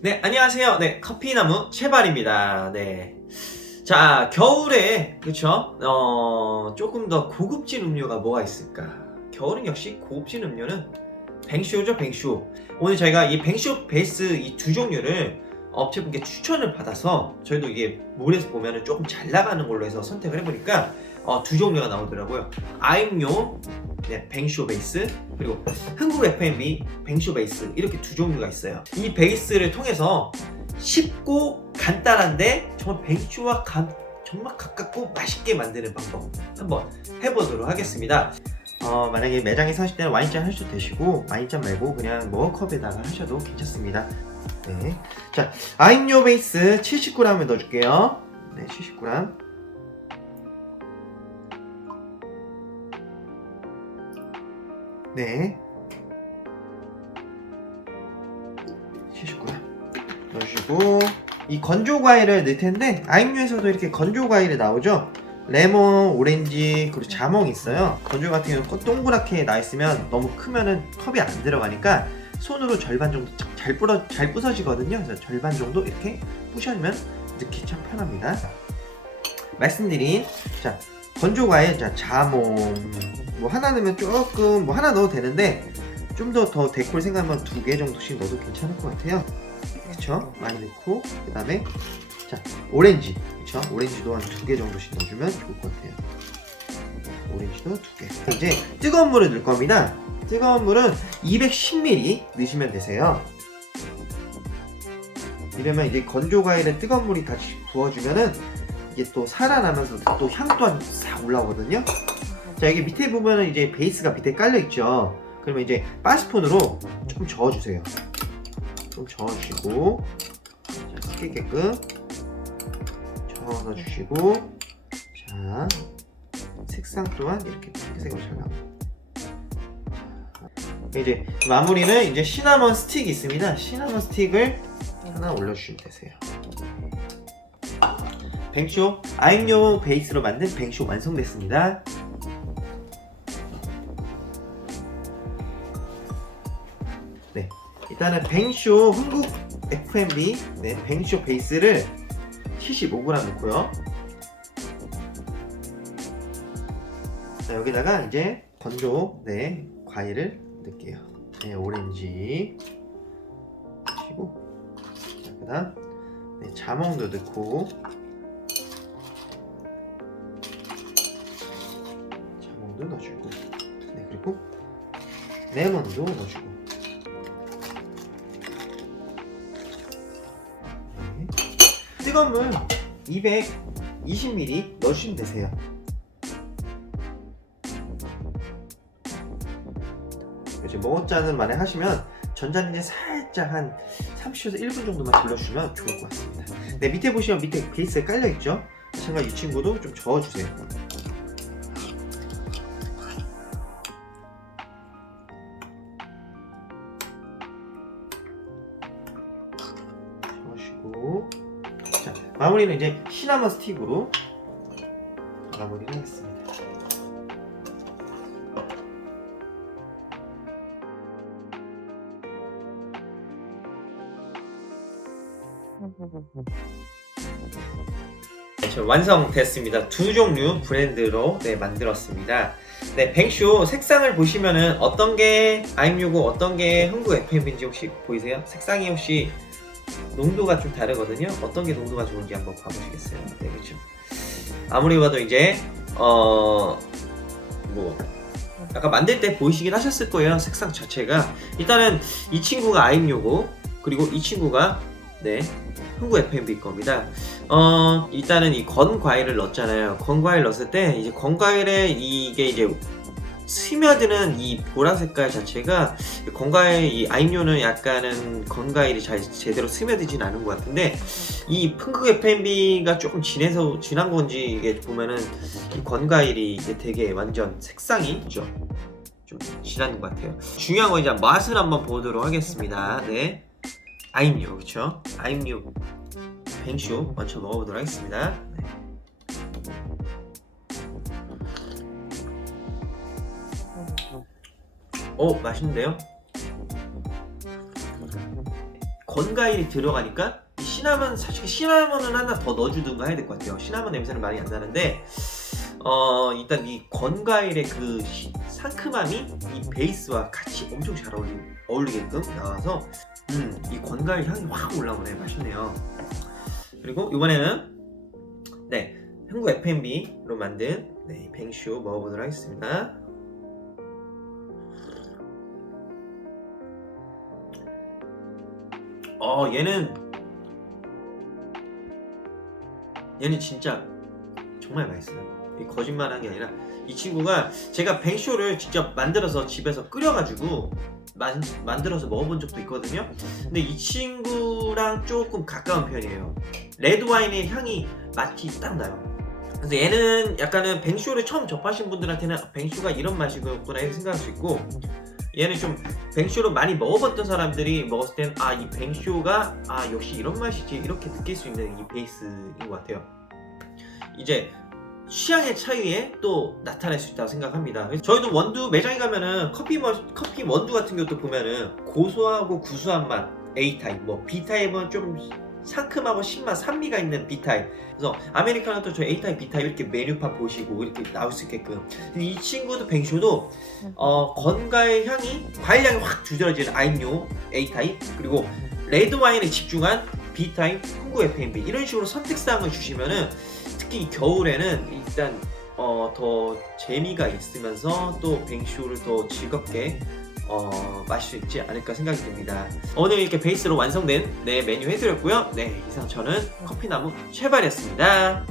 네, 안녕하세요. 네, 커피나무 채발입니다. 네. 자, 겨울에, 그쵸? 어, 조금 더 고급진 음료가 뭐가 있을까? 겨울은 역시 고급진 음료는 뱅쇼죠, 뱅쇼. 오늘 저희가 이 뱅쇼 베이스 이 두 종류를 업체분께 추천을 받아서 저희도 이게 몰에서 보면은 조금 잘 나가는 걸로 해서 선택을 해보니까 어, 두 종류가 나오더라고요. 아임요, 네, 뱅쇼 베이스, 그리고 흥국 FMB 뱅쇼 베이스 이렇게 두 종류가 있어요. 이 베이스를 통해서 쉽고 간단한데 정말 뱅쇼와 감, 정말 가깝고 맛있게 만드는 방법 한번 해보도록 하겠습니다. 어, 만약에 매장에 사실 때는 와인잔 하셔도 되시고 와인잔 말고 그냥 머그컵에다가 하셔도 괜찮습니다. 네. 자, 아임요 베이스 70g을 넣어줄게요. 네, 70g. 네. 79g 넣으시고 이 건조 과일을 넣을 텐데 아임류에서도 이렇게 건조 과일이 나오죠. 레몬, 오렌지, 그리고 자몽 있어요. 건조 같은 경우는 꼭 동그랗게 나 있으면 너무 크면은 컵이 안 들어가니까 손으로 절반 정도 잘 뿌러 잘 부서지거든요. 그래서 절반 정도 이렇게 부셔주면 넣기 참 편합니다. 말씀드린 자 건조 과일 자 자몽 뭐 하나 넣으면 조금 뭐 하나 넣어도 되는데 좀 더 더 데코를 생각하면 두 개 정도씩 넣어도 괜찮을 것 같아요. 그쵸? 많이 넣고 그 다음에 자 오렌지 그쵸? 오렌지도 한 두 개 정도씩 넣어주면 좋을 것 같아요. 오렌지도 두 개. 이제 뜨거운 물을 넣을 겁니다. 뜨거운 물은 210ml 넣으시면 되세요. 이러면 이제 건조 과일에 뜨거운 물이 같이 부어주면은 이게 또 살아나면서 또 향도 싹 올라오거든요. 자 여기 밑에 보면은 이제 베이스가 밑에 깔려 있죠. 그러면 이제 바스폰으로 조금 저어주세요. 좀 저어주시고 자 섞이게끔 저어서 주시고 자 색상 또한 이렇게 핑크색으로 잘 이제 마무리는 이제 시나몬 스틱이 있습니다. 시나몬 스틱을 하나 올려주시면 되세요. 뱅쇼 아임료 베이스로 만든 뱅쇼 완성됐습니다. 네, 일단은 뱅쇼 흥국 FMB 네, 뱅쇼 베이스를 75g 넣고요. 자, 여기다가 이제 건조 네 과일을 넣을게요. 네, 오렌지 치고 자, 그다음 네, 자몽도 넣고 자몽도 넣어주고 네 그리고 레몬도 넣어주고 네. 뜨거운 물 220ml 넣으시면 되세요. 이제 먹었자는 만에 하시면 전자레인지 살짝 한 30초에서 1분 정도만 돌려주면 좋을 것 같습니다. 네 밑에 보시면 밑에 베이스에 깔려 있죠. 마찬가지 이 친구도 좀 저어주세요. 저으시고 자 마무리는 이제 시나몬 스틱으로 마무리를 하겠습니다. 완성됐습니다. 두 종류 브랜드로 네, 만들었습니다. 네, 뱅쇼 색상을 보시면은 어떤 게 아임유고 어떤 게 흥국 FM인지 혹시 보이세요? 색상이 혹시 농도가 좀 다르거든요. 어떤 게 농도가 좋은지 한번 봐보시겠어요? 네, 그렇죠. 아무리 봐도 이제 어 뭐 아까 만들 때 보이시긴 하셨을 거예요. 색상 자체가 일단은 이 친구가 아임요고 그리고 이 친구가 네 흥국 FMB 겁니다. 어 일단은 이 건 과일을 넣었잖아요. 건 과일 넣었을 때 이제 건 과일에 이게 이제 스며드는 이 보라 색깔 자체가 건 과일 이 아임료는 약간은 건 과일이 잘 제대로 스며들진 않은 것 같은데 이 핑크 FMB가 조금 진해서 진한 건지 이게 보면은 이건 과일이 이게 되게 완전 색상이 그죠? 좀 진한 것 같아요. 중요한 건 이제 맛을 한번 보도록 하겠습니다. 네. 아임료 그렇죠? 아임료 뱅쇼 먼저 먹어보도록 하겠습니다. 네. 오 맛있는데요? 건과일이 들어가니까 이 시나몬 사실 시나몬은 하나 더 넣어주든가 해야 될 것 같아요. 시나몬 냄새는 많이 안 나는데 어 일단 이 건과일의 그 시- 상큼함이 이 베이스와 같이 엄청 잘 어울리, 어울리게끔 나와서 음, 이 건과일 향이 확 올라오네 맛있네요. 그리고 이번에는 네 한국 F&B로 만든 네, 뱅쇼 먹어보도록 하겠습니다. 어 얘는 얘는 진짜 정말 맛있어요. 이 거짓말한 게 아니라 이 친구가 제가 뱅쇼를 직접 만들어서 집에서 끓여가지고 만, 만들어서 먹어본 적도 있거든요. 근데 이 친구랑 조금 가까운 편이에요. 레드 와인의 향이 맛이 딱 나요. 그래서 얘는 약간은 뱅쇼를 처음 접하신 분들한테는 아, 뱅쇼가 이런 맛이구나 이렇게 생각할 수 있고 얘는 좀 뱅쇼를 많이 먹어봤던 사람들이 먹었을 때는 아이 뱅쇼가 아 역시 이런 맛이지 이렇게 느낄 수 있는 이 베이스인 것 같아요. 이제 취향의 차이에 또 나타날 수 있다고 생각합니다. 저희도 원두 매장에 가면은 커피 머, 커피 원두 같은 것도 보면은 고소하고 구수한 맛 A 타입, 뭐 B 타입은 좀 상큼하고 신맛, 산미가 있는 B 타입. 그래서 아메리카노도 저 A 타입, B 타입 이렇게 메뉴판 보시고 이렇게 나올 수 있게끔. 이 친구도 뱅쇼도 어, 건과의 향이 과일 향이 확 두드러지는 아임요 A 타입 그리고 레드 와인에 집중한 B 타입 홍구 F&B 이런 식으로 선택사항을 주시면은 특히 이 겨울에는 일단 어, 더 재미가 있으면서 또 뱅쇼를 더 즐겁게 어, 마실 수 있지 않을까 생각이 듭니다. 오늘 이렇게 베이스로 완성된 네 메뉴 해드렸고요. 네 이상 저는 커피나무 최발이었습니다.